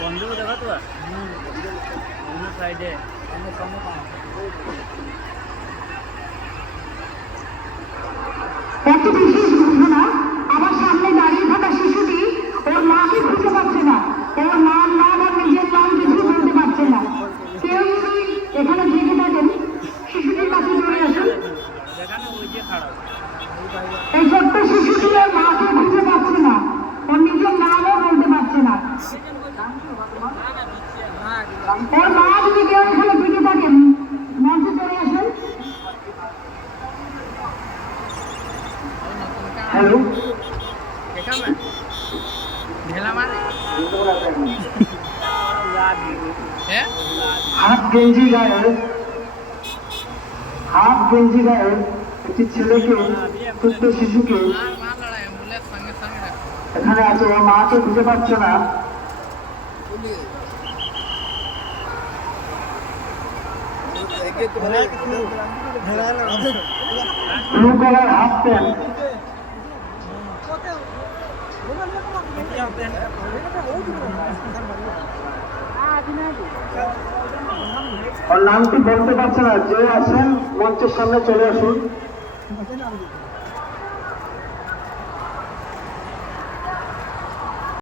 বন্ধু দেখা তো অন্য সাইডে এত বিশেষ ঘটনা, আমার সামনে দাঁড়িয়ে থাকা শিশুটি ওর মাকে খুঁজে পাচ্ছে না, ওর নাম আর নিজের নাম কিছু বলতে পারছে না। কেউ যদি এখানে থেকে থাকেন শিশুটির কাছে চলে আসুন। এই ছোট্ট শিশুটি ওর মাকে খুঁজে পাচ্ছে না, ওর নিজের নামও বলতে পারছে না। ওর মা যদি কেউ এখানে থেকে থাকেন মঞ্চে চলে আসুন। হ্যালো, হাফ গেঞ্জি গায়ে একটি ছেলেকে, ছোট্ট শিশুকে এখানে আছে, ওর মাকে খুঁজে পাচ্ছে না। ব্লু কালার হাফ প্যান্ট, ওর নামটি বলতে পারছে না। যে আছেন মঞ্চের সামনে চলে আসুন।